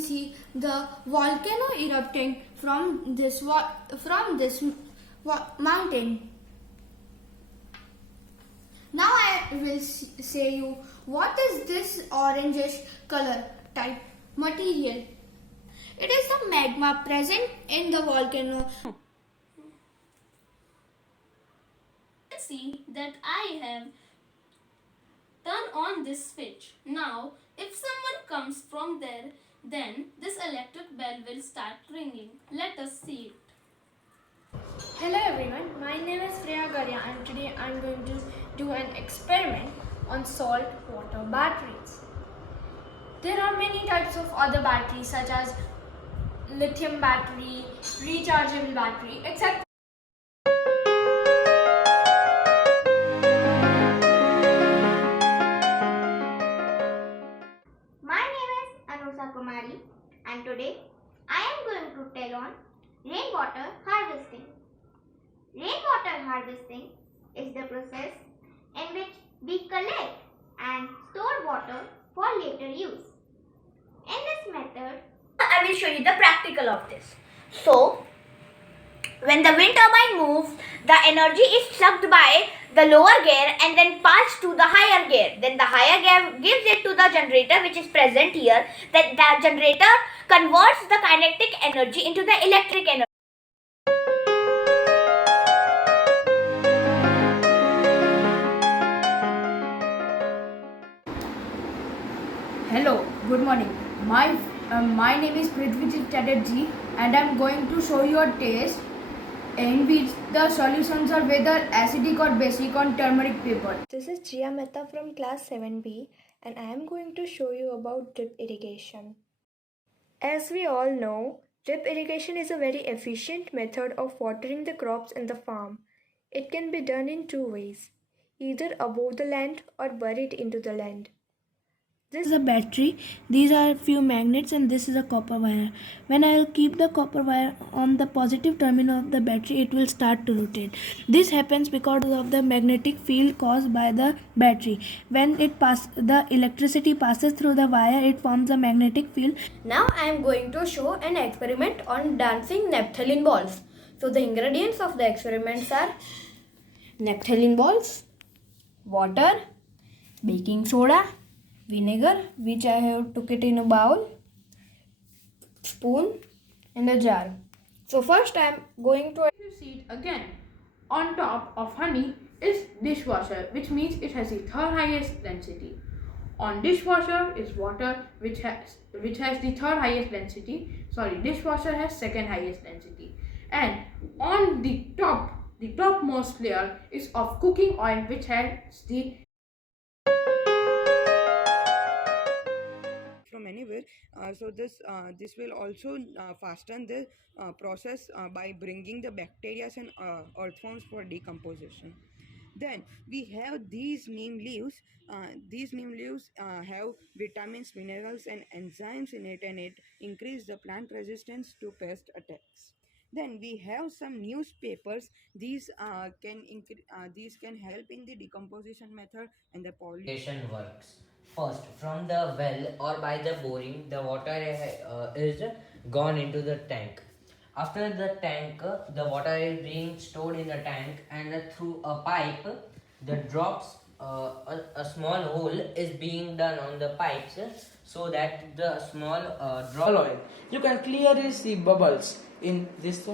see the volcano erupting from this mountain. Now I will say you what is this orangish color type material. It is the magma present in the volcano. See that I have turned on this switch. Now, if someone comes from there, then this electric bell will start ringing. Let us see it. Hello everyone, my name is Freya Garya and today I am going to do an experiment on salt water batteries. There are many types of other batteries such as lithium battery, rechargeable battery, etc. My name is Anusa Kumari and today I am going to tell on rainwater harvesting. Rainwater harvesting is the process in which we collect and store water for later use. In this method, I will show you the practical of this. So, when the wind turbine moves, the energy is sucked by the lower gear and then passed to the higher gear. Then the higher gear gives it to the generator which is present here. Then the generator converts the kinetic energy into the electric energy. Hello, good morning. My name is Prithvijit Chatterjee and I am going to show you a test in which the solutions are whether acidic or basic on turmeric paper. This is Jia Mehta from class 7B and I am going to show you about drip irrigation. As we all know, drip irrigation is a very efficient method of watering the crops in the farm. It can be done in two ways, either above the land or buried into the land. This is a battery, these are few magnets and this is a copper wire. When I will keep the copper wire on the positive terminal of the battery, it will start to rotate. This happens because of the magnetic field caused by the battery. When the electricity passes through the wire, it forms a magnetic field. Now I am going to show an experiment on dancing naphthalene balls. So the ingredients of the experiments are naphthalene balls, water, baking soda, vinegar which I have took it in a bowl, spoon and a jar. So first I am going to See it again. On top of honey is dishwasher, which means it has the third highest density. On dishwasher is water, which has the third highest density. Dishwasher has second highest density. And on the topmost layer is of cooking oil, which has the from anywhere. So this will also fasten the process by bringing the bacteria and earthworms for decomposition. Then we have these neem leaves. These neem leaves have vitamins, minerals and enzymes in it, and it increase the plant resistance to pest attacks. Then we have some newspapers. These can help in the decomposition method and the pollution works. First, from the well or by the boring, the water is gone into the tank. After the tank, the water is being stored in the tank, and through a pipe, the drops, a small hole is being done on the pipes so that the small drop oil. You can clearly see bubbles in this.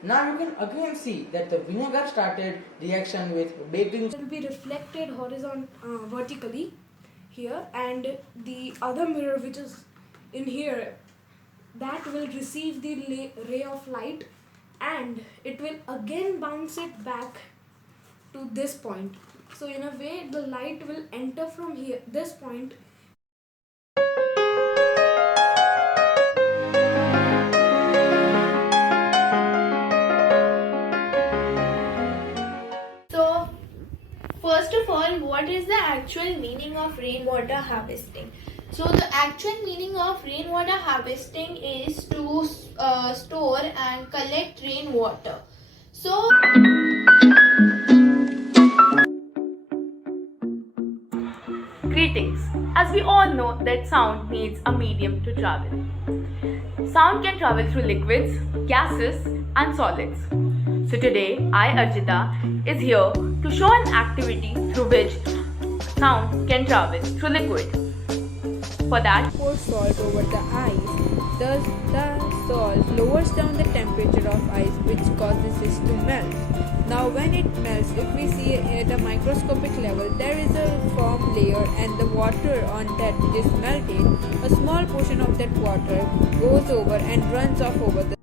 Now you can again see that the vinegar started reaction with baking. It will be reflected vertically here, and the other mirror which is in here, that will receive the ray of light and it will again bounce it back to this point. So in a way the light will enter from here, this point. First of all, what is the actual meaning of rainwater harvesting? So the actual meaning of rainwater harvesting is to store and collect rainwater. So Greetings. As we all know that sound needs a medium to travel. Sound can travel through liquids, gases and solids. So today I Archita is here to show an activity through which sound can travel through liquid. For that, pour salt over the ice. Thus, the salt lowers down the temperature of ice, which causes it to melt. Now, when it melts, if we see at a microscopic level, there is a foam layer, and the water on that which is melted, a small portion of that water goes over and runs off over the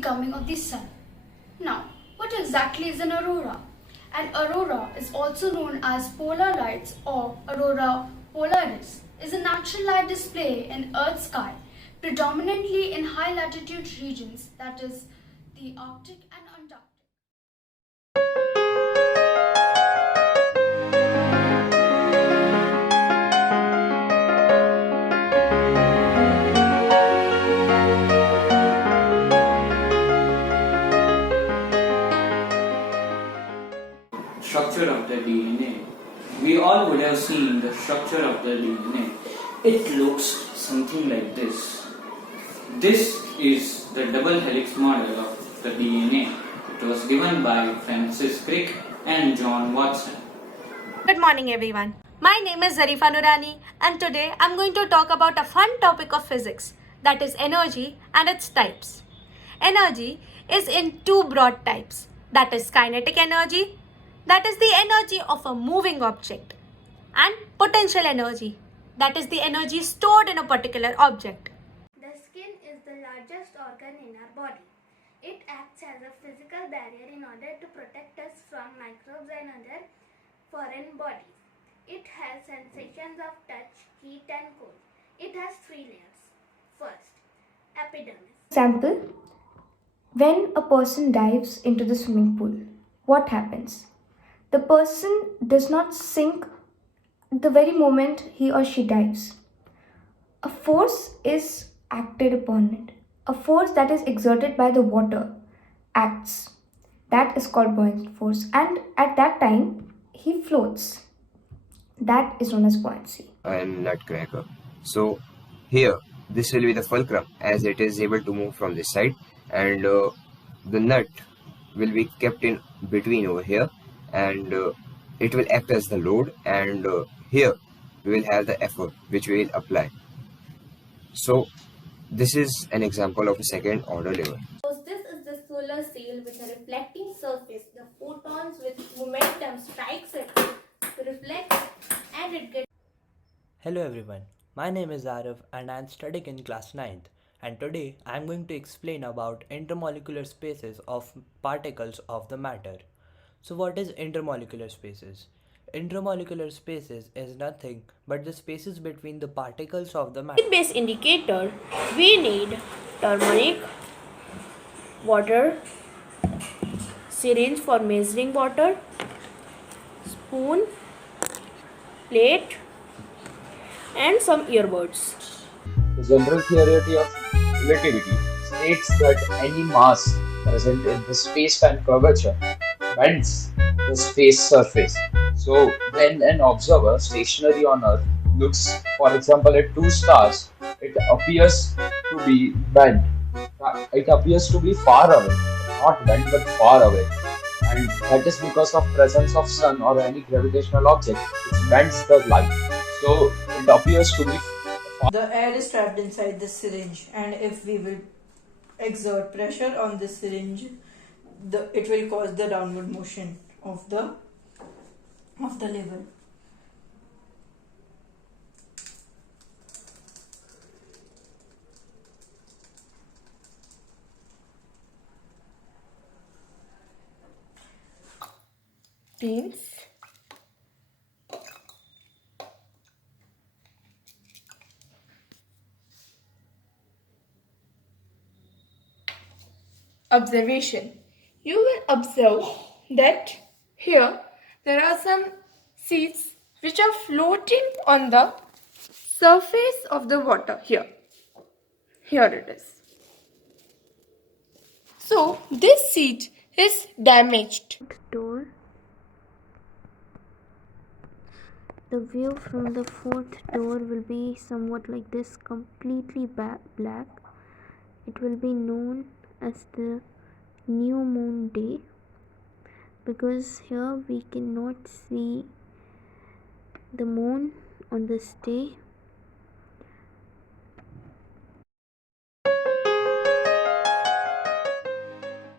coming of the sun. Now, what exactly is an aurora? An aurora is also known as polar lights or aurora polaris, is a natural light display in Earth's sky, predominantly in high latitude regions, that is, the Arctic and Antarctic. Structure of the DNA. We all would have seen the structure of the DNA. It looks something like this. This is the double helix model of the DNA. It was given by Francis Crick and John Watson. Good morning everyone. My name is Zarifa Nurani and today I'm going to talk about a fun topic of physics, that is energy and its types. Energy is in two broad types, that is kinetic energy, that is the energy of a moving object, and potential energy, that is the energy stored in a particular object. The skin is the largest organ in our body. It acts as a physical barrier in order to protect us from microbes and other foreign bodies. It has sensations of touch, heat and cold. It has three layers. First, epidermis. Example, when a person dives into the swimming pool, what happens? The person does not sink the very moment he or she dives. A force is acted upon it. A force that is exerted by the water acts. That is called buoyant force, and at that time he floats. That is known as buoyancy. And nutcracker. So here this will be the fulcrum, as it is able to move from this side, and the nut will be kept in between over here, and it will act as the load, and here we will have the effort which we will apply. So this is an example of a second order lever. So this is the solar sail with a reflecting surface. The photons with momentum strikes it, reflects and it gets. Hello everyone, my name is Arif and I am studying in class 9th, and today I am going to explain about intermolecular spaces of particles of the matter. So what is intermolecular spaces? Intermolecular spaces is nothing but the spaces between the particles of the matter. In base indicator, we need turmeric, water, syringe for measuring water, spoon, plate, and some earbuds. The general theory of relativity states that any mass present in the space-time curvature bends the space surface. So when an observer stationary on Earth looks, for example, at two stars, it appears to be bent. It appears to be far away, not bent but far away. And that is because of presence of sun or any gravitational object which bends the light. So it appears to be far. The air is trapped inside the syringe, and if we will exert pressure on the syringe, it will cause the downward motion of the lever. Teens. observation. You will observe that here there are some seeds which are floating on the surface of the water here. Here it is. So this seed is damaged. Door. The view from the fourth door will be somewhat like this, completely black. It will be known as the new moon day because here we cannot see the moon on this day